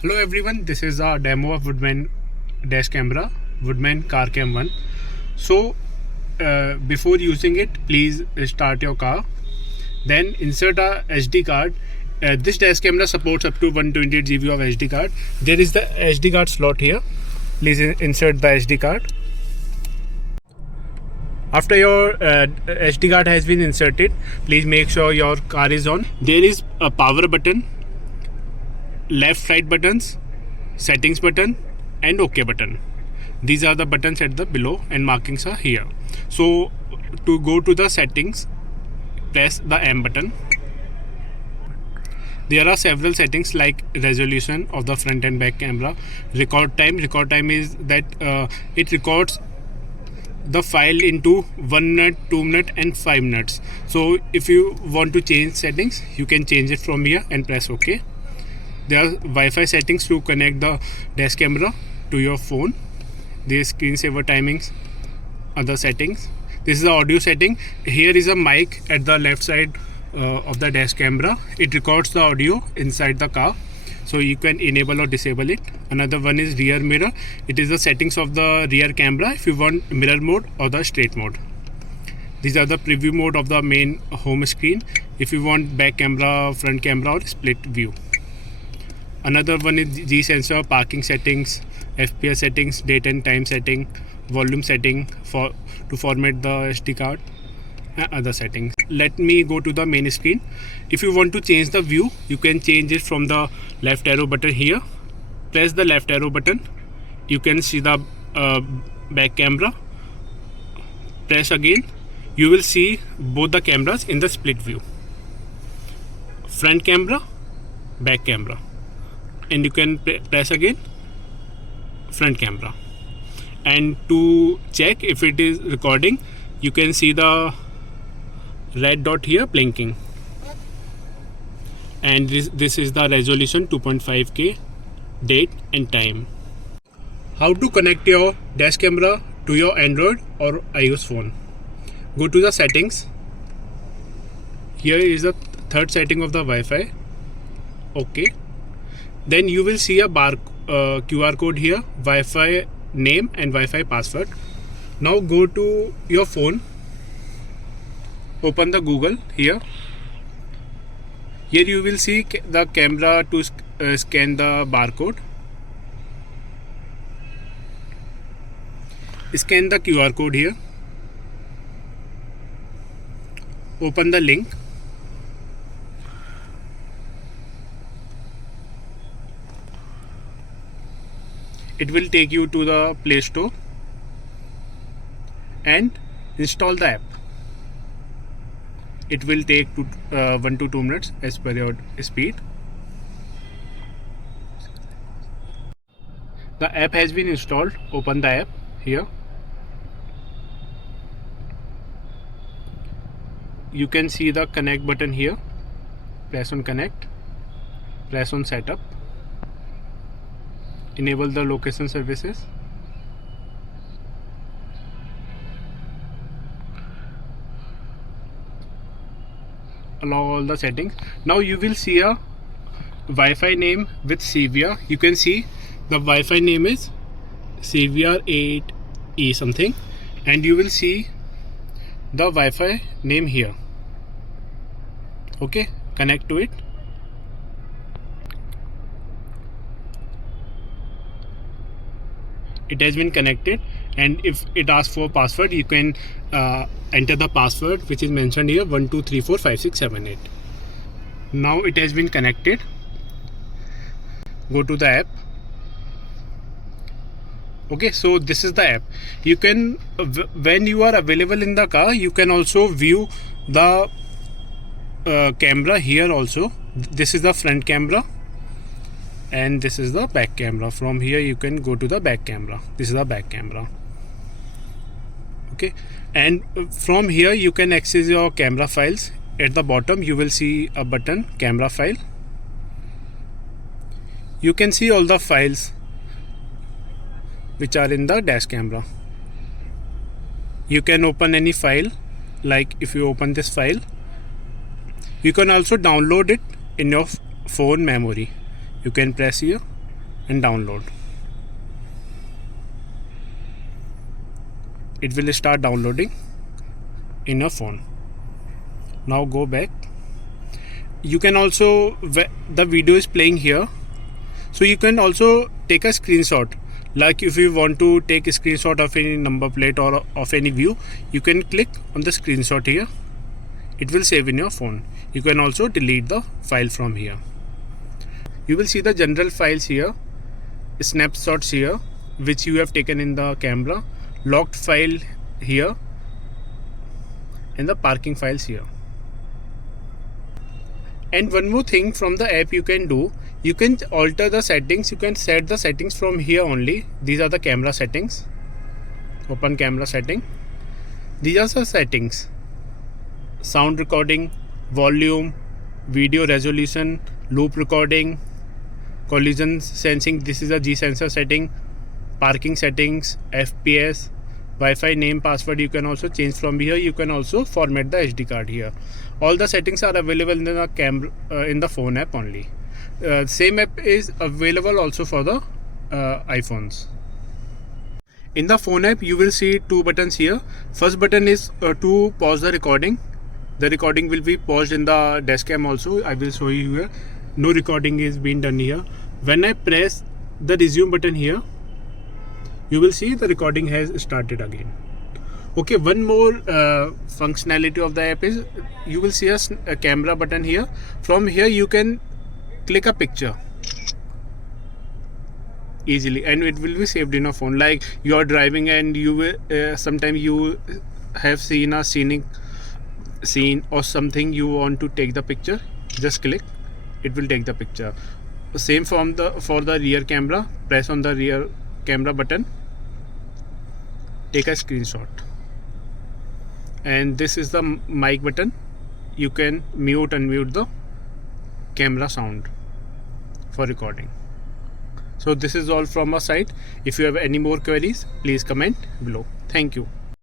Hello everyone, this is a demo of Woodman dash camera, Woodman car cam 1. So before using it, please start your car, then insert a SD card. This dash camera supports up to 128 GB of SD card. There is the SD card slot here. Please insert the SD card. After your SD card has been inserted, please make sure your car is on. There is a power button, left right buttons, settings button and OK button. These are the buttons at the below and markings are here. So to go to the settings, press the M button. There are several settings like resolution of the front and back camera, record time. Record time is that it records the file into 1 minute, 2 minutes and 5 minutes. So if you want to change settings, you can change it from here and press OK. There are Wi-Fi settings to connect the dash camera to your phone. There is screensaver timings, other settings. This is the audio setting. Here is a mic at the left side of the dash camera. It records the audio inside the car, so you can enable or disable it. Another one is rear mirror. It is the settings of the rear camera if you want mirror mode or the straight mode. These are the preview mode of the main home screen if you want back camera, front camera or split view. Another one is G sensor, parking settings, FPS settings, date and time setting, volume setting to format the SD card, and other settings. Let me go to the main screen. If you want to change the view, you can change it from the left arrow button here. Press the left arrow button. You can see the back camera. Press again. You will see both the cameras in the split view. Front camera, back camera. And you can press again front camera, and to check if it is recording, you can see the red dot here blinking, and this is the resolution 2.5K, date and time. How to connect your dash camera to your Android or iOS phone? Go to the settings. Here is the third setting of the Wi-Fi. Okay. Then you will see a QR code here, Wi-Fi name and Wi-Fi password. Now go to your phone, open the Google here. Here you will see the camera to scan the barcode. Scan the QR code here. Open the link. It will take you to the Play Store and install the app. It will take 1 to 2 minutes as per your speed. The app has been installed. Open the app here. You can see the connect button here. Press on connect. Press on setup. Enable the location services. Allow all the settings. Now you will see a Wi-Fi name with CVR. You can see the Wi-Fi name is CVR 8E something, and you will see the Wi-Fi name here. Okay, connect to it. It has been connected, and if it asks for password, you can enter the password which is mentioned here, 12345678. Now it has been connected. Go to the app. Okay, so this is the app. You can, when you are available in the car, you can also view the camera here also. This is the front camera and this is the back camera. From here you can go to the back camera. This is the back camera. Okay, and from here you can access your camera files. At the bottom you will see a button, camera file. You can see all the files which are in the dash camera. You can open any file, like if you open this file, you can also download it in your phone memory. You can press here and download. It will start downloading in your phone. Now go back. You can also, the video is playing here, so you can also take a screenshot. Like if you want to take a screenshot of any number plate or of any view, you can click on the screenshot here. It will save in your phone. You can also delete the file from here. You will see the general files here, snapshots here which you have taken in the camera, locked file here, and the parking files here. And one more thing from the app you can do, you can alter the settings. You can set the settings from here only. These are the camera settings. Open camera setting. These are the settings: sound recording, volume, video resolution, loop recording, collision sensing. This is a G sensor setting, parking settings, FPS, Wi-Fi name, password. You can also change from here. You can also format the SD card here. All the settings are available in the camera in the phone app only. Same app is available also for the iPhones. In the phone app, you will see two buttons here. First button is to pause the recording. The recording will be paused in the dash cam also. I will show you here. No recording is being done here. When I press the resume button here, you will see the recording has started again. Okay, one more functionality of the app is you will see a camera button here. From here you can click a picture easily and it will be saved in your phone. Like you are driving and you will sometimes you have seen a scenic scene or something, you want to take the picture, just click, it will take the picture. Same for the rear camera. Press on the rear camera button, take a screenshot. And this is the mic button. You can mute and unmute the camera sound for recording. So this is all from our side. If you have any more queries, please comment below. Thank you.